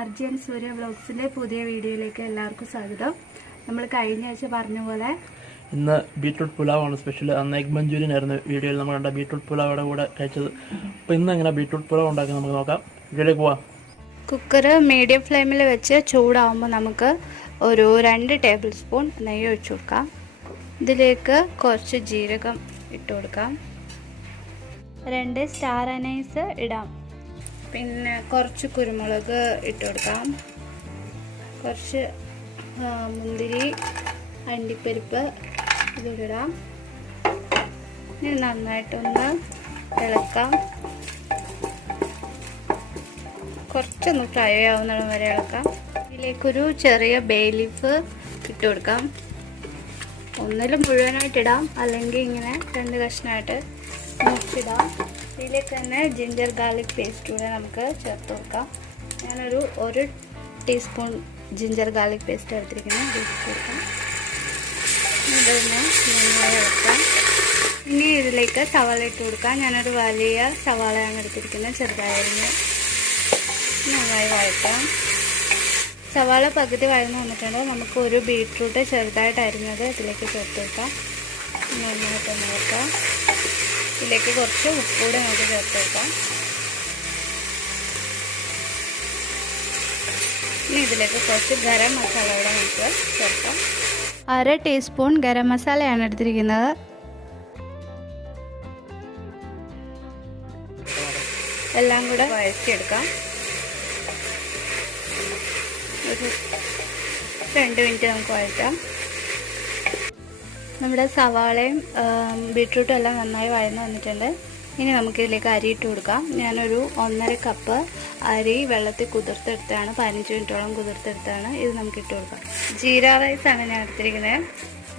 RGN Surya Vlogsന്റെ പുതിയ വീഡിയോയിലേക്ക് എല്ലാവർക്കും സ്വാഗതം. നമ്മൾ കഴിഞ്ഞ ആഴ്ച പറഞ്ഞ പോലെ ഇന്ന് ബീറ്റ്റൂട്ട് പുലാവ് ആണ് സ്പെഷ്യൽ. അന്ന് എഗ് മഞ്ചൂരിയൻ ആയിരുന്നു വീഡിയോയിൽ നമ്മൾ കണ്ട ബീറ്റ്റൂട്ട് പുലാവയുടെ കൂടെ കഴിച്ചത്. അപ്പോൾ ഇന്ന് എങ്ങനെ ബീറ്റ്റൂട്ട് പുലാവ് ഉണ്ടാക്കി നമുക്ക് നോക്കാം. വീഡിയോയിലേക്ക് പോവാം. കുക്കർ മീഡിയം ഫ്ലെയിമിൽ വെച്ച് ചൂടാവുമ്പോൾ നമുക്ക് ഒരു 2 ടേബിൾ സ്പൂൺ നെയ്യ് ഒഴിച്ചു കൊടുക്കാം. ഇതിലേക്ക് കുറച്ച് ജീരകം ഇട്ട് കൊടുക്കാം. 2 സ്റ്റാർ അനൈസ് ഇടാം. പിന്നെ കുറച്ച് കുരുമുളക് ഇട്ട് കൊടുക്കാം. കുറച്ച് മുന്തിരി, അണ്ടിപ്പരിപ്പ് ഇതിടാം. ഇനി നന്നായിട്ടൊന്ന് ഇളക്കാം. കുറച്ചൊന്ന് ഫ്രൈ ആവുന്നിടം വരെ ഇളക്കാം. ഇതിലേക്കൊരു ചെറിയ ബേ ലീഫ് ഇട്ട് കൊടുക്കാം. ഒന്നിലും മുഴുവനായിട്ടിടാം, അല്ലെങ്കിൽ ഇങ്ങനെ 2 കഷ്ണമായിട്ട് മുറിച്ചിടാം. ഇതിലേക്ക് തന്നെ ജിഞ്ചർ ഗാർലിക് പേസ്റ്റ് കൂടെ നമുക്ക് ചേർത്ത് കൊടുക്കാം. ഞാനൊരു 1 ടീസ്പൂൺ ജിഞ്ചർ ഗാർലിക് പേസ്റ്റ് എടുത്തിരിക്കുന്നത് ഇട്ട് കൊടുക്കാം. ഇതൊന്ന് നന്നായി ഇളക്കാം. ഇനി ഇതിലേക്ക് സവാള ഇട്ട് കൊടുക്കാം. ഞാനൊരു വലിയ സവാളയാണ് എടുത്തിരിക്കുന്നത്, ചെറുതായിരുന്നു. നന്നായി വഴറ്റാം. സവാള പകുതി വഴന്ന് വന്നിട്ടുണ്ട്. നമുക്ക് ഒരു ബീറ്റ്റൂട്ട് ചെറുതായിട്ട് അരിഞ്ഞത് ഇതിലേക്ക് ചേർത്ത് കൊടുക്കാം. നന്നായിട്ടൊന്ന് വെക്കാം. ഇതിലേക്ക് കുറച്ച് ഉപ്പൂടെ നമുക്ക് ചേർത്ത് വെക്കാം. ഇനി ഇതിലേക്ക് കുറച്ച് ഗരം മസാല കൂടെ നമുക്ക് ചേർക്കാം. 1/2 ടീസ്പൂൺ ഗരം മസാലയാണ് എടുത്തിരിക്കുന്നത്. എല്ലാം കൂടെ വഴറ്റിയെടുക്കാം. ഒരു 2 മിനിറ്റ് നമുക്ക് വഴറ്റാം. നമ്മുടെ സവാളയും ബീട്രൂട്ടും എല്ലാം നന്നായി വഴന്ന് വന്നിട്ടുണ്ട്. ഇനി നമുക്കിതിലേക്ക് അരി ഇട്ട് കൊടുക്കാം. ഞാനൊരു 1.5 കപ്പ് അരി വെള്ളത്തിൽ കുതിർത്തെടുത്താണ്, 15 മിനിറ്റോളം കുതിർത്തെടുത്താണ്. ഇത് നമുക്ക് ഇട്ട് കൊടുക്കാം. ജീര റൈസാണ് ഞാൻ എടുത്തിരിക്കുന്നത്.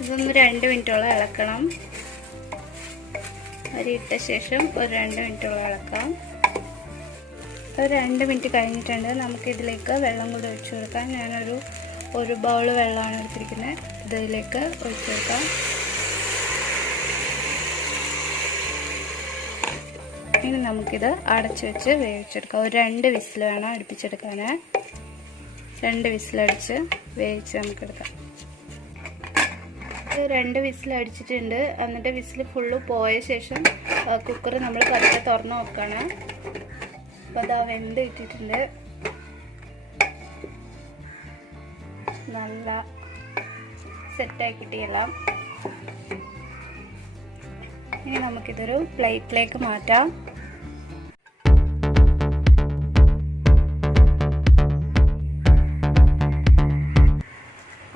ഇതൊന്ന് 2 മിനിറ്റോളം ഇളക്കണം. അരി ഇട്ട ശേഷം ഒരു 2 മിനിറ്റോളം ഇളക്കാം. ഒരു 2 മിനിറ്റ് കഴിഞ്ഞിട്ടുണ്ട്. നമുക്കിതിലേക്ക് വെള്ളം കൂടി ഒഴിച്ചു കൊടുക്കാം. ഞാനൊരു 1 ബൗൾ വെള്ളമാണ് എടുത്തിരിക്കുന്നത്. ഇതിലേക്ക് ഒഴിച്ചു കൊടുക്കാം. ഇനി നമുക്കിത് അടച്ചു വെച്ച് വേവിച്ചെടുക്കാം. ഒരു 2 വിസിൽ വേണം അടുപ്പിച്ചെടുക്കാൻ. 2 വിസിലടിച്ച് വേവിച്ച് നമുക്കെടുക്കാം. 2 വിസിൽ അടിച്ചിട്ടുണ്ട്. എന്നിട്ട് വിസിൽ ഫുള്ള് പോയ ശേഷം കുക്കർ നമ്മൾ പതുക്കെ തുറന്ന് നോക്കണം. അപ്പോൾ അതാ വെന്ത് ഇട്ടിട്ടുണ്ട്. നല്ല സെറ്റായി കിട്ടിയെല്ലാം. ഇനി നമുക്കിതൊരു പ്ലേറ്റിലേക്ക് മാറ്റാം.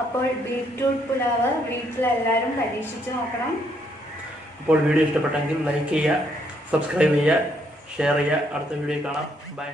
അപ്പോൾ ബീറ്റ്റൂട്ട് പുലാവ് വീട്ടിലെല്ലാവരും പരീക്ഷിച്ച് നോക്കണം. അപ്പോൾ വീഡിയോ ഇഷ്ടപ്പെട്ടെങ്കിൽ ലൈക്ക് ചെയ്യുക, സബ്സ്ക്രൈബ് ചെയ്യുക, ഷെയർ ചെയ്യുക. അടുത്ത വീഡിയോ കാണാം. ബൈ.